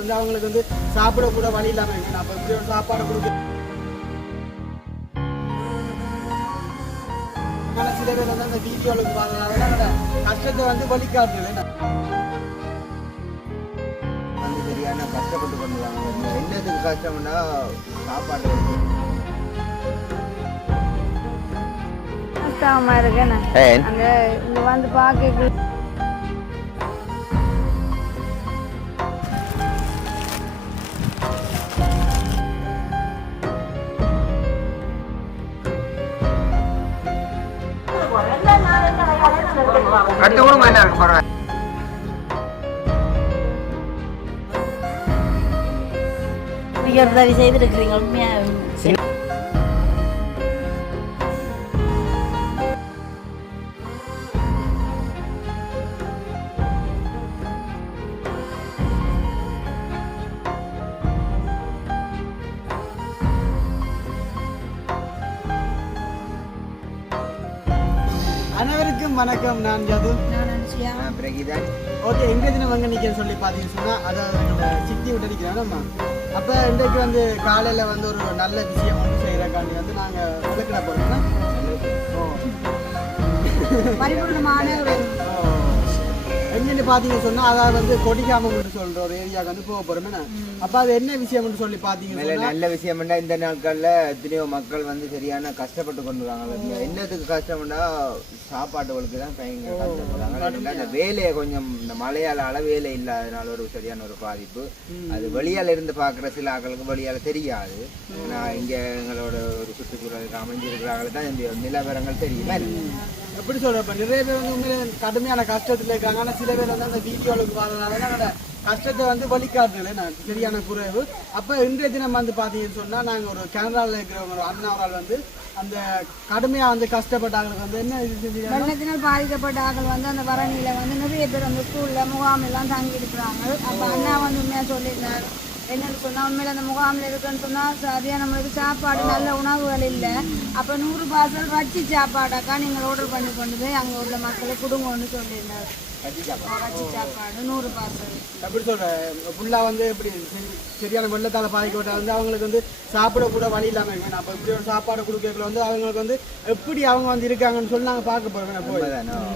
வந்து அவங்களுக்கு வந்து சாப்பிட கூட வழி இல்லாம அப்ப இப்படி ஒரு சாப்பாடு கொடுக்க சில பேர் வந்து அந்த வீடியோவுக்கு பார்த்ததுனால கஷ்டத்தை வந்து வழிகாட்டுது வந்து சரியான கஷ்டப்பட்டு பண்ணுவாங்க. என்னத்துக்கு கஷ்டம்னா சாப்பாடு கஷ்டமா இருக்குண்ணா. அங்க இங்க வந்து பார்க்க கட்டு கூட என்ன இருக்கு பரவாயில்ல. உதவி செய்திருக்கிறீங்க உண்மையா. அனைவருக்கும் வணக்கம். நான் யது. ஓகே, எங்க தினம் வந்து நிற்கிறேன்னு சொல்லி பார்த்தீங்கன்னு சொன்னால், அதாவது என்னோட சித்தி விட்டு நிற்கிறேன் நம்ம. அப்போ இன்றைக்கு வந்து காலையில் வந்து ஒரு நல்ல விஷயம் ஒன்று செய்கிறக்காண்டி வந்து நாங்கள் விளக்கிட போகிறோம்னா எங்கன்னு பார்த்தீங்கன்னு சொன்னால், அதாவது வந்து கொடிக்காமன்னு சொல்கிற ஒரு ஏரியாவுக்கு வந்து போக போகிறோம். அப்போ அது என்ன விஷயம்னு சொல்லி பார்த்தீங்கன்னா, நல்ல விஷயம்னா இந்த நாட்களில் எத்தனையோ மக்கள் வந்து சரியான கஷ்டப்பட்டு கொண்டு வராங்க. என்னத்துக்கு கஷ்டம்னா சாப்பாட்டுகளுக்கு தான் பயங்கர கஷ்டப்படுறாங்க. அந்த வேலையை கொஞ்சம் இந்த மழையால வேலை இல்லாதனால ஒரு சரியான ஒரு பாதிப்பு. அது வெளியால இருந்து பார்க்குற சில ஆக்களுக்கு வெளியால தெரியாது. நான் இங்கே எங்களோட ஒரு சுற்றுச்சூழலுக்கு அமைஞ்சிருக்கிறாங்களுக்கு தான் இந்த நிலவரங்கள் தெரியுமா. எப்படி சொல்கிறப்ப நிறைய பேர் வந்து உண்மையிலே கடுமையான கஷ்டத்தில் இருக்காங்க. ஆனால் சில பேர் வந்து அந்த வீடியோவுக்கு பார்த்ததுனால கஷ்டத்தை வந்து வழிகாட்டுல நான் சரியான குறைவு. அப்போ இன்றைய தினம் வந்து பார்த்தீங்கன்னு சொன்னால், நாங்கள் ஒரு கனடாவில் இருக்கிறவங்க ஒரு அண்ணாவரால் வந்து அந்த கடுமையாக வந்து கஷ்டப்பட்டாங்களுக்கு வந்து என்ன இது செஞ்சு வெள்ளத்தினால் பாதிக்கப்பட்ட ஆக்கள் வந்து அந்த வரணியில வந்து நிறைய பேர் அந்த ஸ்கூலில் முகாமெல்லாம் தங்கி இருக்கிறாங்க. அப்போ அண்ணா வந்து உண்மையாக சொல்லியிருந்தார். என்னன்னு சொன்னால், உண்மையில அந்த முகாமில் இருக்குன்னு சொன்னால் சரியாக நம்மளுக்கு சாப்பாடு நல்ல உணவுகள் இல்லை. அப்போ 100 பார்சல் வச்சு சாப்பாடாக்கா நீங்கள் ஆர்டர் பண்ணி கொண்டு போய் அங்கே உள்ள மக்களை கொடுங்கன்னு சொல்லியிருந்தார். வச்சு சாப்பாடு 100 பார்சல். எப்படி சொல்கிறேன், ஃபுல்லாக வந்து இப்படி சரியான வெள்ளத்தால் பாதிக்கப்பட்ட வந்து அவங்களுக்கு வந்து சாப்பிட கூட வழி இல்லாமல் இருக்கணும். அப்போ இப்படி ஒரு சாப்பாடு கொடுக்கல வந்து அவங்களுக்கு வந்து எப்படி அவங்க வந்து இருக்காங்கன்னு சொல்லி நாங்கள் பார்க்க போகிறோம்.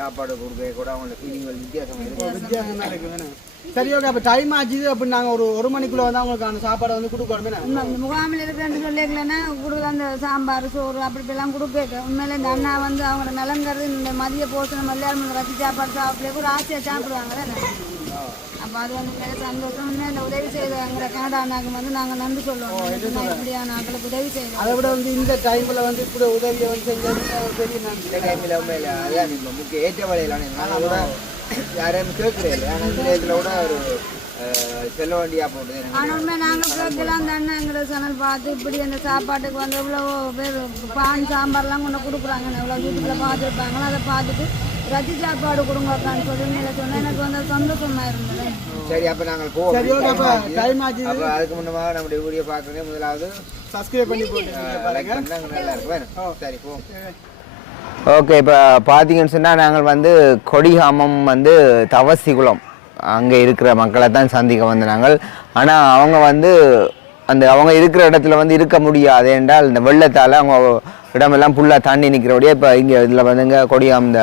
சாப்பாடு கொடுக்க கூட அவங்களோட ஃபீலிங்கள் வித்தியாசமாக இருக்குதுன்னு. சரி, ஓகே. அப்போ டைம் ஆச்சு அப்படின்னு நாங்கள் ஒரு மணிக்குள்ளே வந்து அவங்களுக்கு சாப்பாடை வந்து கொடுக்கணுமே. இந்த முகாமில் இருக்கிறேன்னு சொல்லிக்கலன்னா கொடுக்க அந்த சாம்பார் சோறு அப்படி எல்லாம் கொடுக்க உண்மையில இந்த அண்ணா வந்து அவங்களோட நலங்கிறது இந்த மதிய போசனம் எல்லாரும் ரத்தி சாப்பாடு சாப்பிட ஒரு ஆசையாக சாப்பிடுவாங்களே. அப்போ அது வந்து மிக சந்தோஷம். இந்த உதவி செய்தாங்கிற கனடா அண்ணாக்கு வந்து நாங்கள் நன்றி சொல்லுவோம். இப்படியான ஆக்களுக்கு உதவி செய்வோம். அதை விட வந்து இந்த டைமில் வந்து இப்படி உதவியை வந்து செஞ்சது பெரிய நன்றி. டைமில் அதான் முக்கிய ஏற்ற வழியிலான யாரையும் கேட்குறேன். ஆனால் இந்த நேரத்தில் கூட ஒரு செல்ல வண்டியாக போடுது. ஆனாலுமே நாங்கள் கேட்கலாம் அந்த அண்ணாங்கிற சேனல் பார்த்து இப்படி அந்த சாப்பாட்டுக்கு வந்து எவ்வளோ பேர் பான் சாம்பார்லாம் கொண்டு கொடுக்குறாங்க. எவ்வளோ யூடியூப்பில் பார்த்துருப்பாங்களோ அதை பார்த்துட்டு ரத்தி சாப்பாடு கொடுங்கக்கான்னு சொல்லி மேலே சொன்னால் எனக்கு வந்து சந்தோஷமாக இருந்தது. சரி, அப்போ நாங்கள் போவோம். டைம் ஆச்சு. அப்போ அதுக்கு முன்னமாக நம்முடைய வீடியோ பார்க்குறதே முதலாவது சப்ஸ்கிரைப் பண்ணி போட்டு லைக் பண்ணால் நல்லா இருக்கும். சரி, போவோம். ஓகே, இப்போ பார்த்தீங்கன்னு சொன்னால் நாங்கள் வந்து கொடிகாமம் வந்து தவசிகுளம் அங்கே இருக்கிற மக்களை தான் சந்திக்க வந்து நாங்கள். ஆனால் அவங்க வந்து அவங்க இருக்கிற இடத்துல வந்து இருக்க முடியாது என்றால் இந்த வெள்ளத்தால் அவங்க இடமெல்லாம் ஃபுல்லாக தண்ணி நிற்கிறபடியே இப்போ இங்கே இதில் வந்துங்க கொடியாம் இந்த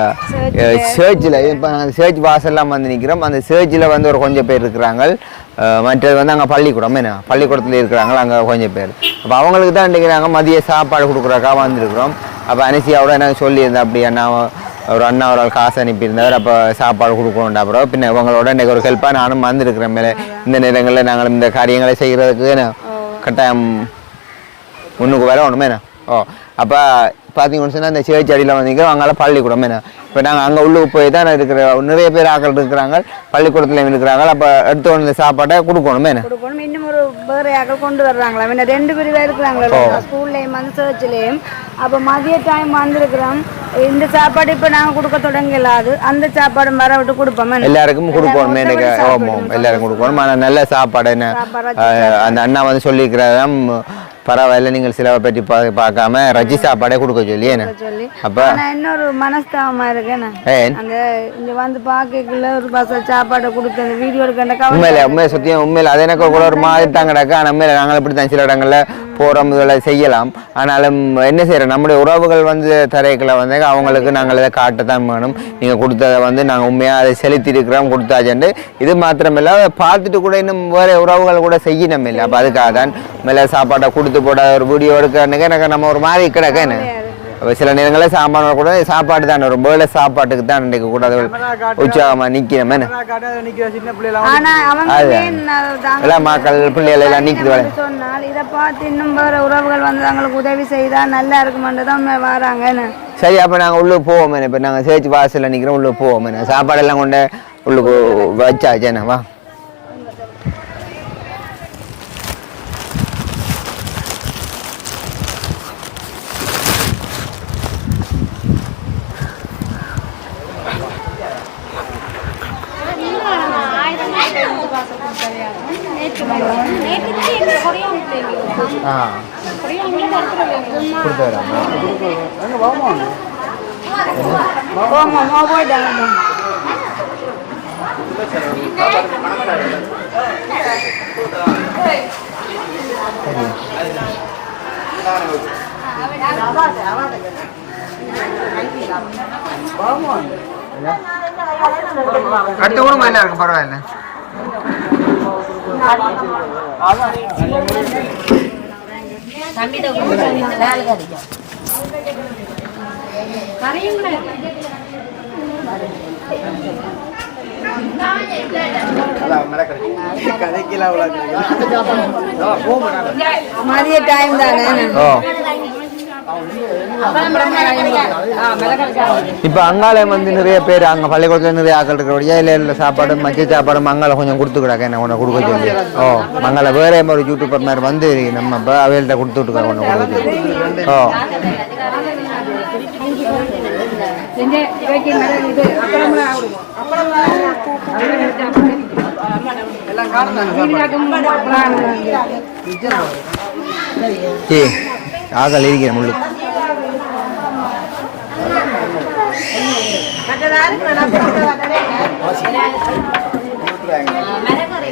சேர்ச்சில் இப்போ நாங்கள் சேர்ச் வாசல்லாம் வந்து நிற்கிறோம். அந்த சேர்ச்சில் வந்து ஒரு கொஞ்சம் பேர் இருக்கிறாங்க. மற்றது வந்து அங்கே பள்ளிக்கூடம் பள்ளிக்கூடத்தில் இருக்கிறாங்க அங்கே கொஞ்சம் பேர். அப்போ அவங்களுக்கு தான் இன்றைக்கி நாங்கள் மதிய சாப்பாடு கொடுக்குறக்கா வந்துருக்குறோம். அப்போ அனிசியாவோட எனக்கு சொல்லியிருந்தேன், அப்படி அண்ணா ஒரு ஆள் காசு அனுப்பியிருந்தார். அப்போ சாப்பாடு கொடுக்கணுண்டா. அப்புறம் பின்ன இவங்களோட இன்றைக்கி ஒரு ஹெல்ப்பாக நானும் வந்திருக்கிறேன். மேலே இந்த நேரங்களில் நாங்கள் இந்த காரியங்களை செய்கிறதுக்கு கட்டாயம் முன்னுக்கு வர ஒன்றுமே. அப்போ பார்த்தீங்கன்னு சொன்னால் இந்த சேர்ச்சி அடியில் வந்தீங்க அங்கே பள்ளிக்கூடம். இப்போ நாங்கள் அங்கே உள்ளுக்கு போய் தான் இருக்கிற நிறைய பேர் ஆக்கள் இருக்கிறாங்க, பள்ளிக்கூடத்தில் இருக்கிறாங்க. அப்போ எடுத்து வந்து சாப்பாட்டை கொடுக்கணுமே. இன்னும் ஒரு வேறு ஆக்கள் கொண்டு வர்றாங்களா? 2 பிரிவாக இருக்கிறாங்களா ஸ்கூல்லையும் வந்து சேர்ச்சிலையும். அப்போ மதிய டைம் வந்திருக்கிறோம். இந்த சாப்பாடு இப்போ நாங்கள் கொடுக்க தொடங்கலாது. அந்த சாப்பாடு வர விட்டு கொடுப்போம். எல்லாருக்கும் கொடுக்கணும். எல்லாருக்கும் கொடுக்கணும். ஆனால் நல்ல சாப்பாடு அந்த அண்ணா வந்து சொல்லியிருக்கிறதான் பரவாயில்ல நீங்கள் சிலவை பற்றி பார்க்காம ரஜி சாப்பாடே கொடுக்க சொல்லி என்ன அப்ப இன்னொரு மனஸ்தாபமா இருக்கேன் அந்த இங்க வந்து பாக்கல ஒரு பச சாப்பாடை கொடுத்து அந்த வீடியோ எடுக்க உண்மையில சத்தியம் உண்மையில அது எனக்கு கூட ஒரு மாதிரி தான் கிடக்கு ஆனால் உண்மையில நாங்கள் இப்படித்தான் சில இடங்கள்ல போறோம் இதெல்லாம் செய்யலாம் ஆனாலும் என்ன செய்யறோம் நம்முடைய உறவுகள் வந்து தரைகளை வந்து அவங்களுக்கு நாங்கள் இதை காட்டத்தான் வேணும் நீங்க கொடுத்ததை வந்து நாங்கள் உண்மையா அதை செலுத்தி இருக்கிறோம் கொடுத்தாச்சுண்டு இது மாத்திரமில்ல பார்த்துட்டு கூட இன்னும் வேற உறவுகள் கூட செய்யணும் இல்லை அப்போ அதுக்காக தான் மேலே சாப்பாட்டை கொடுத்து போட ஒரு வீடியோ எடுக்க எனக்கு நம்ம ஒரு மாதிரி கிடக்க என்ன சில நேரங்களில் சாம்பார் கூட சாப்பாடு தான் ஒரு பேர்ல சாப்பாட்டுக்கு தான் நினைக்க கூடாது உற்சாகமா நிக்கிறோம் எல்லாம் மக்கள் பிள்ளைகள் எல்லாம் நிக்குது சொன்னால் இதை பார்த்து இன்னும் வேற உறவுகள் வந்து அவங்களுக்கு உதவி செய்தா நல்லா இருக்குமென்றதான் வராங்க சரி அப்ப நாங்க உள்ளுக்கு போவோம் இப்ப நாங்க சேர்ச்சி வாசல்ல நிக்கிறோம் உள்ளுக்கு போவோம் சாப்பாடு எல்லாம் கொண்டு உள்ளுக்கு வச்சாச்சு என்ன வா அடுத்த கூட மேல இருக்கு பரவாயில்ல மதிய டைம் தானே இப்ப அங்காள வந்து நிறைய பேர் அங்க பள்ளிக்கூடத்துல நிறைய ஆக்கள் இருக்கிற இல்ல சாப்பாடு மச்ச சாப்பாடு மங்கால கொஞ்சம் கொடுத்துக்கிறாங்க என்ன ஒண்ணு கொடுக்க சொல்லி மங்கால வேற ஒரு யூடியூபர் மாதிரி வந்து நம்ம அவையில்ட்ட கொடுத்து விட்டுருக்காங்க ஒண்ணு கொடுக்க சொல்லி ஆகல் இருக்கிற முள்ளு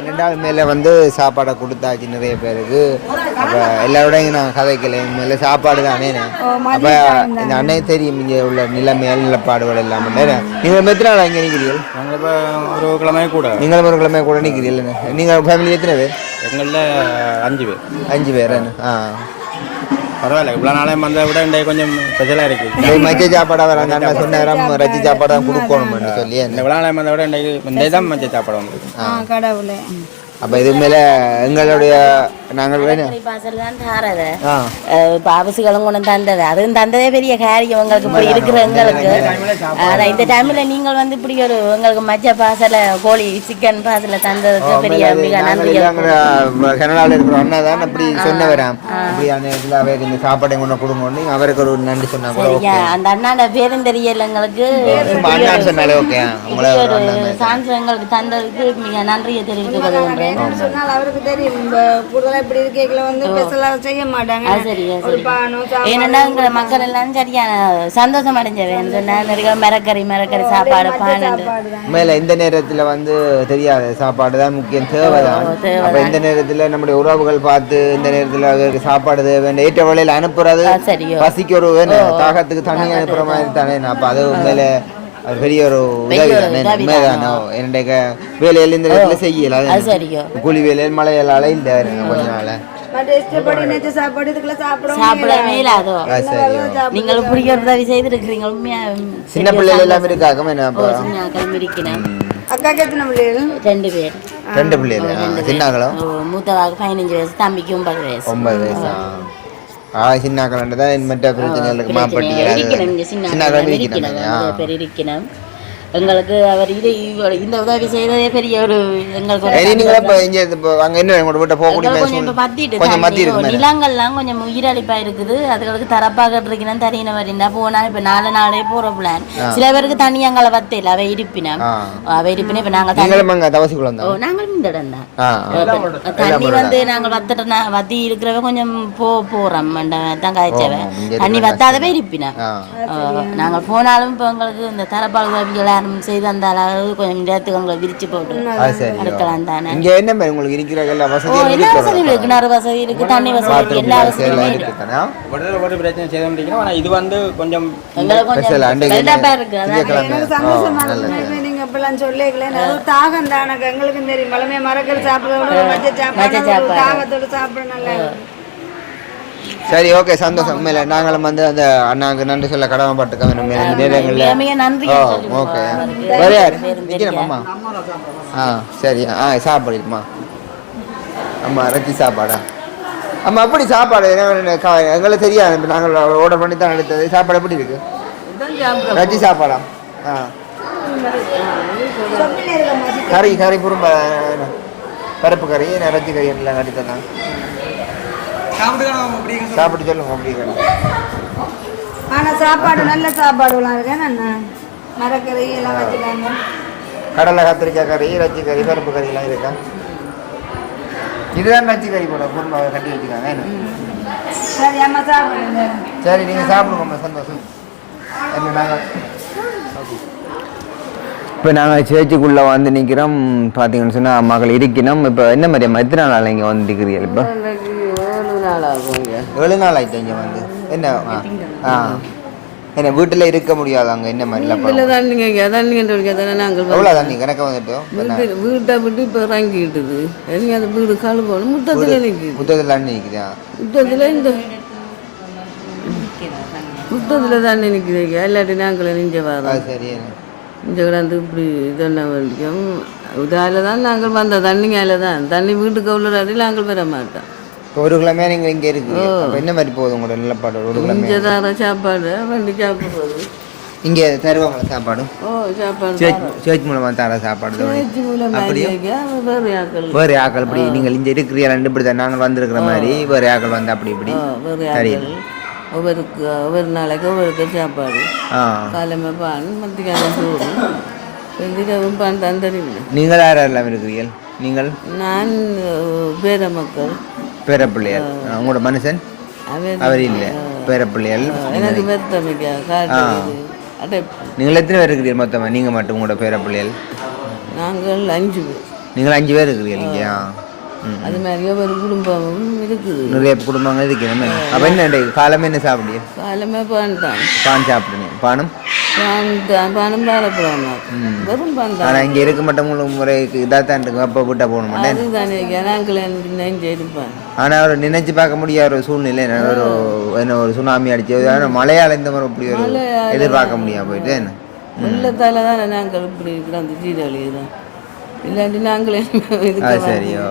ரெண்டாவது மேலே வந்து சாப்பாடை கொடுத்தாச்சு நிறைய பேருக்கு அப்போ எல்லாரோடையும் நான் கதைக்கல மேலே சாப்பாடு தானே அப்போ இந்த அன்னை தெரியும் இங்கே உள்ள நிலப்பாடுகள் எல்லாம் நீங்கள் எத்தனை நாள் இங்கே நிற்கிறீர்கள் நாங்கள் இப்போ ஒரு கிழமை கூட நீங்களும் ஒரு கிழமை கூட நிற்கிறீர்கள் நீங்கள் ஃபேமிலி எத்தனை பேர் எங்களில் 5 பேர் பரவாயில்ல இவ்வளோ நாளையும் வந்ததை விட இன்றைக்கு கொஞ்சம் ஸ்பெஷலாக இருக்குது மச்ச சாப்பாடாக வராங்க சொன்னேன் ரச்சி சாப்பாடு தான் கொடுக்கணும்னு சொல்லி இவ்வளோ நாளையும் வந்ததை விட இன்றைக்கு தான் மச்ச சாப்பாடு வந்து கடவுளே அப்போ இது மேலே எங்களுடைய நாங்கள் பாபசுகளும் கொண்டு தந்தது அதுவும் தந்ததே பெரிய காரியம் உங்களுக்கு இப்படி இருக்கிற எங்களுக்கு அதான் இந்த டைம்ல நீங்கள் வந்து இப்படி ஒரு உங்களுக்கு மச்ச பாசல கோழி சிக்கன் பாசல தந்ததுக்கு பெரிய மிக நன்றி கனடாவில் இருக்கிற அண்ணா தான் அப்படி சொன்ன வரான் இப்படி அந்த இடத்துல அவருக்கு இந்த சாப்பாடை கொண்டு கொடுங்கன்னு அவருக்கு ஒரு நன்றி சொன்னாங்க அந்த அண்ணாண்ட பேரும் தெரியல எங்களுக்கு சொன்னாலே ஓகே சான்ஸ் எங்களுக்கு தந்ததுக்கு மிக நன்றியை தெரிவித்துக் சொன்னால் அவருக்கு தெரியும் கூடுதலா இப்படி இருக்கல வந்து ஸ்பெஷலா செய்ய மாட்டாங்க ஒரு பானோ ஏன்னா இந்த மக்கள் எல்லாம் சரியான சந்தோஷம் அடைஞ்சவன் நிறைய மரக்கறி சாப்பாடு பானு மேல இந்த நேரத்துல வந்து தெரியாது சாப்பாடு தான் முக்கியம் தேவைதான் அப்ப இந்த நேரத்துல நம்முடைய உறவுகள் பார்த்து இந்த நேரத்துல அவருக்கு சாப்பாடு தேவை ஏற்ற வேலையில அனுப்புறது பசிக்கு ஒரு தாகத்துக்கு தண்ணி அனுப்புற மாதிரி தானே அப்ப அது மேல பெரிய ஒரு உதவி தானே என்னுடைய வேலையில இந்த நேரத்துல செய்யல கூலி வேலையில் மழையால இல்ல கொஞ்ச நாள சின்ன பிள்ளைகள் எல்லாம் இருக்காங்க ரெண்டு பிள்ளைகள் சின்னாக்களும் மூத்தவாக்கு 15 வயசு தம்பிக்கு 9 வயசு 9 வயசு சின்னாக்கள் தான் மற்ற பிரச்சனைகளுக்கு மாப்பட்டி இருக்கணும் எங்களுக்கு அவர் இது இந்த உதவி செய்ததே பெரிய ஒரு எங்களுக்கு ஒரு நீங்களே இப்போ இங்கே இப்போ அங்கே என்ன உங்களோட வீட்டை போகக்கூடிய கொஞ்சம் இப்போ பத்திட்டு கொஞ்சம் மத்தி இருக்கு நிலங்கள்லாம் கொஞ்சம் உயிரழிப்பா இருக்குது அதுகளுக்கு தரப்பாக இருக்கணும் தனியின வரீங்க போனா இப்போ 4 நாளே போற பிளான் சில பேருக்கு தனியாங்களை பத்தையில் அவை இருப்பினா இப்ப நாங்க தவசிக்குளம் நாங்களும் இந்த இடம் தான் தண்ணி வந்து நாங்கள் வத்துட்டோம்னா வத்தி இருக்கிறவ கொஞ்சம் போறோம் தான் காய்ச்சவன் தண்ணி வத்தாதவே இருப்பினா நாங்கள் போனாலும் இப்போ உங்களுக்கு இந்த தரப்பால் உதவிகள் யாரும் செய்து அந்த அளவு கொஞ்சம் நேரத்துக்கு உங்களை விரிச்சு போட்டு இருக்கலாம் தானே இங்க என்ன மாதிரி உங்களுக்கு இருக்கிற எல்லா எல்லா வசதியும் இருக்கு கிணறு வசதி இருக்கு தண்ணி வசதி இருக்கு எல்லா வசதியுமே இருக்கு ஒரு பிரச்சனை செய்ய முடியும் ஆனா இது வந்து கொஞ்சம் நீங்க இப்பெல்லாம் சொல்லிக்கல தாகம் தானே எங்களுக்கும் தெரியும் பழமே மரக்கல் சாப்பிடுறதோட மச்ச தாகத்தோடு சாப்பிட நல்லா சரி ஓகே சந்தோஷம் உண்மையில நாங்களும் வந்து அந்த அண்ணாவுக்கு நன்றி சொல்ல கடமைப்பட்டுக்கோங்க நன்றி ஓகே வேற யாரு நிற்கிறேம்மா சரி சாப்பாடுமா ஆமா ரத்தி சாப்பாடா ஆமா அப்படி சாப்பாடு எங்களுக்கு தெரியாது நாங்கள் ஆர்டர் பண்ணி தான் எடுத்தது சாப்பாடு எப்படி இருக்கு ரத்தி சாப்பாடா கறி குறும்ப பருப்பு கறி ரத்தி கறி எல்லாம் கட்டித்தான் சாப்பிட்டு சொல்லுங்க அப்படி ஆனா சாப்பாடு நல்ல சாப்பாடுலாம் இருக்கேன் மரக்கறி எல்லாம் வச்சுக்காங்க கடலை கத்திரிக்காய் கறி ரச்சி கறி பருப்பு கறி எல்லாம் இருக்கா இதுதான் ரச்சி கறி போட குடும்ப கட்டி வச்சுக்காங்க சரி அம்மா சாப்பிடுங்க சரி நீங்க சாப்பிடுங்கம்மா சந்தோஷம் நாங்கள் இப்போ நாங்கள் சேர்ச்சுக்குள்ளே வந்து நிற்கிறோம் பார்த்தீங்கன்னு சொன்னால் அம்மாக்கள் இருக்கணும் இப்போ என்ன மாதிரி அம்மா எத்தனை நாள் இங்கே வந்து நிற்கிறீர்கள் இப்போ 7 நாள் ஆகிட்டு இங்கே வந்து என்ன என்ன வீட்டில் இருக்க முடியாது அங்கே என்ன மாதிரி எவ்வளோ தண்ணி கணக்க வந்துட்டோம் வீட்டை விட்டு இப்போ இறங்கிட்டுது அது வீடு கழுவணும் முத்தத்தில் தண்ணி நிற்குதா முத்தத்தில் தண்ணி நிற்குது இல்லாட்டி நாங்கள் இங்கே வரோம் சரி இங்கே கிடந்து இப்படி இதென்ன வேண்டியும் இதால தான் நாங்கள் வந்த தண்ணிங்கால தான் தண்ணி வீட்டுக்கு உள்ளாடி நாங்கள் வர மாட்டோம் இப்போ ஒரு கிழமை நீங்கள் இங்கே இருக்கு என்ன மாதிரி போகுது உங்களோட நிலப்பாடு ஒரு கிழமை இங்கே தர சாப்பாடு வண்டி சாப்பிடுறது இங்கே தருவாங்களா சாப்பாடு சாப்பாடு சேர்ச் மூலமாக தர சாப்பாடு அப்படியே வேறு ஆக்கள் இப்படி நீங்கள் இங்கே இருக்கிறீங்க இப்படி தான் நாங்கள் வந்திருக்கிற மாதிரி வேறு ஆக்கள் வந்து அப்படி இப்படி சரி ஒவ்வொரு நாளைக்கு ஒவ்வொருக்கு சாப்பாடு காலமே பான் மத்தியானம் சோறு வெந்திரவும் பான் தான் தெரியும் நீங்கள் யார் எல்லாம் இருக்கிறீர்கள் நீங்கள் நான் பேரமக்கள் பேரப்பிள்ளையார் உங்களோட மனுஷன் அவர் இல்லை பேரப்பிள்ளையார் எனக்கு மெத்தமிக்கா காட்டு அட்டை நீங்கள் எத்தனை பேர் இருக்கிறீர்கள் மொத்தமாக நீங்கள் மட்டும் உங்களோட பேரப்பிள்ளையார் நாங்கள் 5 பேர் நீங்கள் 5 பேர் இருக்கிறீர்கள் இல்லையா அது மாதிரி ஒரு குடும்பமும் இருக்குது நிறைய குடும்பங்கள் இருக்கு நம்ம அப்போ என்ன காலமே என்ன சாப்பிடுங்க காலமே பான் தான் பான் சாப்பிடுங்க பானம் பானம் பாலப்படாம வெறும் பான் தான் ஆனால் இங்கே இருக்க மாட்டோம் உங்களுக்கு முறைக்கு இதாக தான் இருக்கு அப்போ விட்டா போக மாட்டேன் அதுதானே நாங்கள் நினைஞ்சு இருப்பேன் ஆனால் அவர் நினைச்சு பார்க்க முடியாத ஒரு சூழ்நிலை ஒரு என்ன ஒரு சுனாமி அடிச்சு ஆனால் மழையால் இந்த மாதிரி இப்படி ஒரு எதிர்பார்க்க முடியாது போயிட்டு என்ன வெள்ளத்தால தானே நாங்கள் இப்படி கிடந்து சீரழியுதான் இல்லாட்டி நாங்களே சரியோ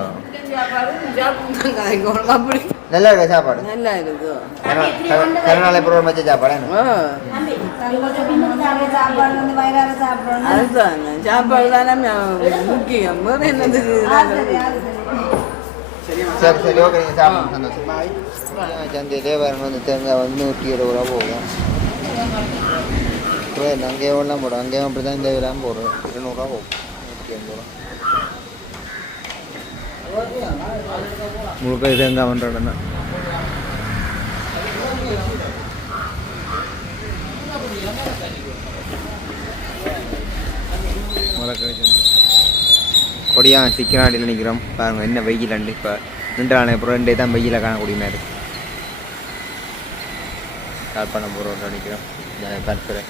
அப்படி நல்லா இருக்கா சாப்பாடு நல்லா இருக்கு கருநாளை பொருள் மச்ச சாப்பாடு அதுதான் சாப்பாடு தானே முக்கியம் வேறு என்னது சரி சரி ஓகே நீங்கள் சாப்பிடுங்க சந்தோஷம் சந்தையிலே வரணும் வந்து தேங்காய் வந்து 120 ரூபா போகும் அப்புறம் அங்கேயும் ஒன்றா போடும் அங்கேயும் அப்படி தான் இந்த விடாமல் போடுறோம் 200 ரூபா போகும் 180 ரூபா முழுக்க தேங்காய் பண்ணுறேன்னா கொடியா சிக்கனாடியில் நிற்கிறோம் பாருங்கள் என்ன வெயில் அண்டு இப்போ 2 நாள் அப்புறம் 2 தான் வெயில காணக்கூடிய மாதிரி இருக்குது ஸ்டார்ட் பண்ண போகிறோம் நிற்கிறோம் பருப்புறேன்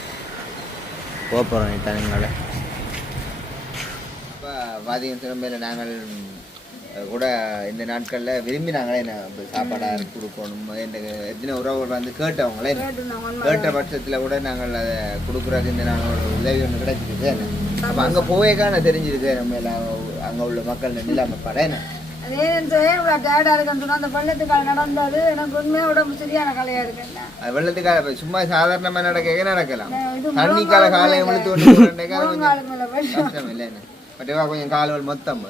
போக போகிறோம் தனிங்களை இப்போ பார்த்தீங்கன்னு சொன்ன நாங்கள் கூட இந்த நாட்களில் விரும்பி நாங்களே சாப்பாடாக கொடுக்கணும் எனக்கு எத்தனை உறவுகள் வந்து கேட்டவங்களே கேட்ட பட்சத்தில் கூட நாங்கள் அதை கொடுக்குறது இந்த நாங்கள் ஒரு உதவி ஒன்று கிடைச்சிருக்கு அப்போ அங்கே போவேக்கான தெரிஞ்சிருக்கு நம்ம எல்லாம் அங்கே உள்ள மக்கள் நிலாம படம் டயர்டா இருக்குன்னு சொன்னா அந்த வெள்ளத்துக்கால நடந்தது எனக்கு உண்மையா உடம்பு சரியான கலையா இருக்குன்னா வெள்ளத்துக்கால சும்மா சாதாரணமா நடக்கலாம் தண்ணிக்கால காலையை முழுத்து கொண்டு கஷ்டம் இல்லை பட்டவா கொஞ்சம் கால்வல் மொத்தம்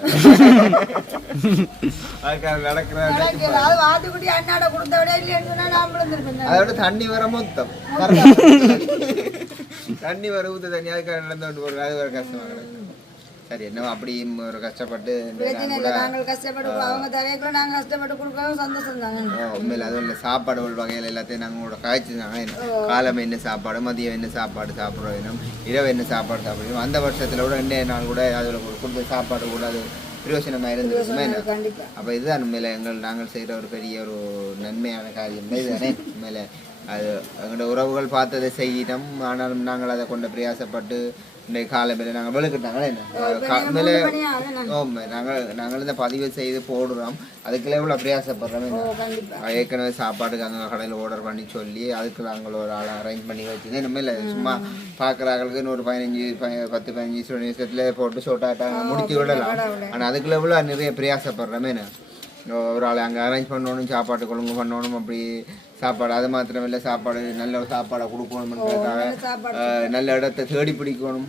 அதுக்காக நடக்கிறது ஆட்டுக்குட்டி அண்ணாட கொடுத்த விட இல்லைன்னு சொன்னா நாமளும் இருந்திருப்பேன் அதோட தண்ணி வர மொத்தம் தண்ணி வர ஊத்த தண்ணி அதுக்காக நடந்து கொண்டு போறது அது ஒரு கஷ்டமா கிடக்கு சரி என்ன அப்படியும் ஒரு கஷ்டப்பட்டு நாங்கள் கஷ்டப்பட்டு அவங்க தரைக்குள்ள நாங்க கஷ்டப்பட்டு கொடுக்கவும் சந்தோஷம் தாங்க உண்மையில அதுவும் இல்லை சாப்பாடு வகையில் எல்லாத்தையும் நாங்களோட காய்ச்சிருந்தாங்க காலம் என்ன சாப்பாடு மதியம் என்ன சாப்பாடு சாப்பிட வேணும் இரவு என்ன சாப்பாடு சாப்பிடணும் அந்த வருஷத்துல கூட 2 நாள் கூட அதில் கொடுத்த சாப்பாடு கூட அது பிரயோசனமா இருந்துருக்குமே அப்போ இதுதான் உண்மையில நாங்கள் செய்கிற ஒரு பெரிய ஒரு நன்மையான காரியம் இதுதானே உண்மையில அது எங்களோட உறவுகள் பார்த்ததை செய்யிட்டோம் ஆனாலும் நாங்கள் அதை கொண்டு பிரயாசப்பட்டு இன்றைக்கு காலையில் நாங்கள் வெளுக்கிட்டாங்களே நாங்கள் இந்த பதிவு செய்து போடுறோம் அதுக்குள்ள எவ்வளோ பிரயாசப்படுறோம் ஏற்கனவே சாப்பாடுக்கு அங்கே கடையில் ஆர்டர் பண்ணி சொல்லி அதுக்கு நாங்கள் ஒரு ஆளை அரேஞ்ச் பண்ணி வச்சுருந்தேன் இனிமேல் சும்மா பார்க்குறாங்களுக்கு இன்னொரு 10-15 நிமிஷத்துல போட்டு ஷோட்டாட்டாங்க முடிச்சு விடலாம் ஆனால் அதுக்குள்ள எவ்வளோ நிறைய பிரயாசப்படுறோமே ஒரு ஆளை அங்கே அரேஞ்ச் பண்ணணும் சாப்பாட்டு ஒழுங்கு பண்ணணும் அப்படி சாப்பாடு அது மாத்திரம் இல்லை சாப்பாடு நல்ல சாப்பாடை கொடுக்கணும்ன்றதுக்காக நல்ல இடத்தை தேடி பிடிக்கணும்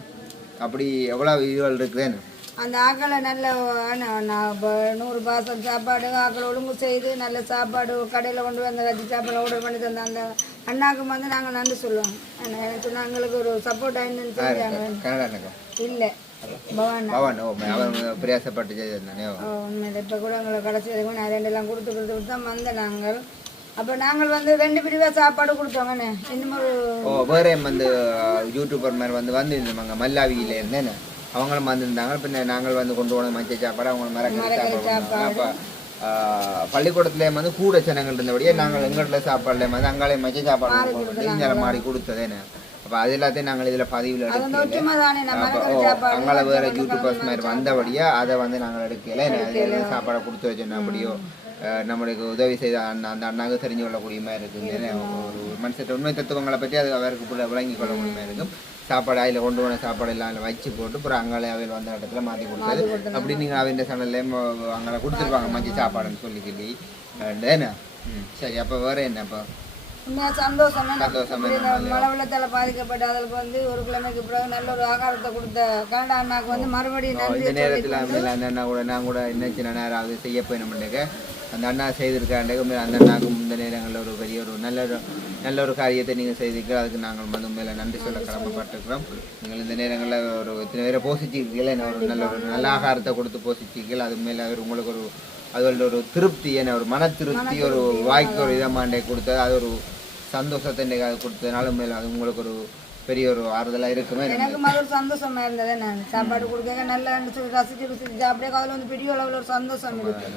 அப்படி எவ்வளோ இதுகள் இருக்குதுன்னு அந்த ஆக்களை நல்ல 100 பாசம் சாப்பாடு ஆக்களை ஒழுங்கு செய்து நல்ல சாப்பாடு கடையில் கொண்டு வந்து வச்சு சாப்பாடு ஆர்டர் பண்ணி தந்த அந்த அண்ணாவுக்கு வந்து நாங்கள் நன்றி சொல்லுவோம் எனக்கு எங்களுக்கு ஒரு சப்போர்ட் ஆயிடுன்னு இல்லை பவான் அவன் பிரயாசப்பட்டு செய்தானே உண்மையில இப்போ கூட எங்களை கடைசி வரைக்கும் நான் 2 எல்லாம் கொடுத்து தான் வந்தேன் நாங்கள் அப்போ நாங்கள் வந்து 2 பிரிவாக சாப்பாடு கொடுத்தோங்கண்ணே இன்னும் ஒரு வேறே வந்து யூடியூபர் மாதிரி வந்து இருந்தோம் மல்லாவியில இருந்தேன்னு அவங்களும் வந்திருந்தாங்க பின்ன நாங்கள் வந்து கொண்டு போன மஞ்சள் சாப்பாடு அவங்க மரக்கறி சாப்பாடு அப்போ பள்ளிக்கூடத்துல வந்து கூட ஜனங்கள் இருந்தபடியே நாங்கள் எங்கள்கிட்ட சாப்பாடுல வந்து அங்காலே மஞ்சள் சாப்பாடு இஞ்சால மாறி கொடுத்ததேன்னு அப்போ அது எல்லாத்தையும் நாங்கள் இதில் பதிவில் எடுக்கல அங்கால வேற யூடியூபர்ஸ் மாதிரி வந்தபடியே அதை வந்து நாங்கள் எடுக்கல சாப்பாடை கொடுத்து வச்சோன்னா அப்படியோ நம்மளுக்கு உதவி செய்த அந்த அண்ணாவுக்கு தெரிஞ்சு கொள்ளக்கூடிய மாதிரி இருக்குது ஒரு மனுஷன் உண்மை தத்துவங்களை பற்றி அது அவருக்கு விளங்கி கொள்ள முடியுமா இருக்கும் சாப்பாடு அதில் கொண்டு போன சாப்பாடு எல்லாம் வச்சு போட்டு அப்புறம் அங்காலே அவையில் வந்த இடத்துல மாற்றி கொடுத்தாரு அப்படி நீங்கள் அவன் சேனல்லையும் அங்கே கொடுத்துருப்பாங்க மஞ்சள் சாப்பாடுன்னு சொல்லி என்ன சரி அப்போ வேற என்ன அப்போ சந்தோஷம் மழை வெள்ளத்தால் பாதிக்கப்பட்ட அதற்கு வந்து 1 கிழமைக்கு பிறகு நல்ல ஒரு ஆகாரத்தை கொடுத்த கனடா அண்ணாவுக்கு வந்து மறுபடியும் இந்த நேரத்தில் அந்த அண்ணா கூட நான் கூட என்ன சின்ன நேரம் அது செய்ய போயினோம்னாக்க அந்த அண்ணா செய்திருக்காண்டே அந்த அண்ணாவுக்கும் இந்த நேரங்களில் ஒரு பெரிய ஒரு நல்ல ஒரு காரியத்தை நீங்கள் செய்திருக்கீங்க அதுக்கு நாங்கள் வந்து மேலே நன்றி சொல்ல கடமைப்பட்டிருக்கிறோம் நீங்கள் இந்த நேரங்களில் ஒரு இத்தனை பேரை போசிச்சிருக்கீங்களா ஒரு நல்ல ஆகாரத்தை கொடுத்து போசிச்சிருக்கீங்க அது மேலே உங்களுக்கு ஒரு அதோட ஒரு திருப்தி ஒரு மன திருப்தி ஒரு வாய்க்கு ஒரு இதமாண்டே கொடுத்தது அது ஒரு சந்தோஷத்தை அது கொடுத்ததுனால மேலே அது உங்களுக்கு ஒரு பெரிய ஒரு ஆறுதலாக இருக்குமே எனக்கு ஒரு சந்தோஷமா இருந்தது நான் சாப்பாடு கொடுக்க நல்லா ரசிச்சு சாப்பிடே அதில் வந்து பெரிய அளவில் ஒரு சந்தோஷம் இருக்கு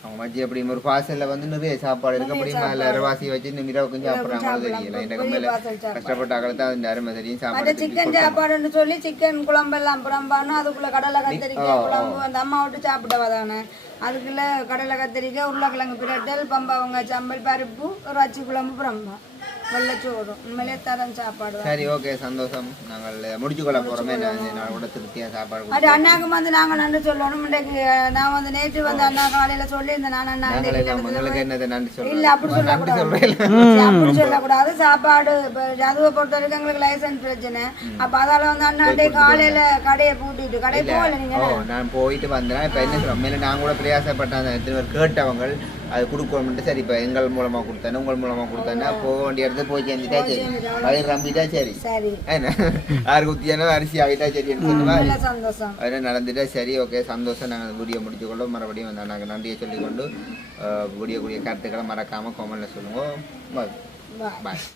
அவங்க மச்சி அப்படி ஒரு பாசலில் வந்து நிறைய சாப்பாடு இருக்கு அப்படி மேலே ரவாசி வச்சு இரவு கொஞ்சம் சாப்பிட்றாங்களோ தெரியல எனக்கு மேலே கஷ்டப்பட்ட காலத்தை அந்த அருமை தெரியும் சாப்பாடு சிக்கன் சாப்பாடுன்னு சொல்லி சிக்கன் குழம்பெல்லாம் புறம்பானு அதுக்குள்ள கடலை கத்திரிக்காய் குழம்பு அந்த அம்மா விட்டு சாப்பிட்டவா தானே அதுக்குள்ள கடலை கத்திரிக்காய் உருளைக்கிழங்கு பிரட்டல் பம்பாவங்க சம்பல் பருப்பு ஒரு அச்சி குழம்பு புறம்பா வெள்ளச்சோறு உண்மையிலே தரம் சாப்பாடு சரி ஓகே சந்தோஷம் நாங்கள் முடிச்சு கொள்ள போகிறோமே நான் கூட திருப்தியாக சாப்பாடு அது அண்ணாக்கு வந்து நாங்கள் நன்றி சொல்லணும் இன்றைக்கு நான் வந்து நேற்று வந்து அண்ணா காலையில் சொல்லியிருந்தேன் நான் அண்ணா என்னது நன்றி சொல்றேன் இல்லை அப்படி சொல்லக்கூடாது அப்படி சொல்லக்கூடாது சாப்பாடு இப்போ அதுவை பொறுத்த வரைக்கும் எங்களுக்கு லைசன்ஸ் பிரச்சனை அப்போ அதால் வந்து அண்ணாண்டே காலையில் கடையை பூட்டிட்டு கடை போகல நீங்கள் நான் போயிட்டு வந்தேன் இப்போ என்ன சொல்கிறேன் மேலே நான் கூட பிரயாசப்பட்டேன் எத்தனை பேர் கேட்டவங்க அது கொடுக்கணும்ட்டு சரி இப்போ எங்கள் மூலமாக கொடுத்தேன் உங்கள் மூலமாக கொடுத்தேன்னா போக வேண்டிய இடத்துல போய் சேர்ந்துட்டா சரி வயிறு நம்பிட்டா சரி என்ன யாருக்கு ஊற்றியானோ அரிசி ஆகிட்டா சரின்னு சொல்லுவாங்க சந்தோஷம் அதெல்லாம் நடந்துட்டா சரி ஓகே சந்தோஷம் நாங்கள் வீடியோ முடிச்சுக்கொள்ள மறுபடியும் வந்து நாங்கள் நன்றியை சொல்லிக்கொண்டு வீடியோ கூடிய கருத்துக்களை மறக்காமல் கமெண்ட்டில் சொல்லுங்கள் பாய்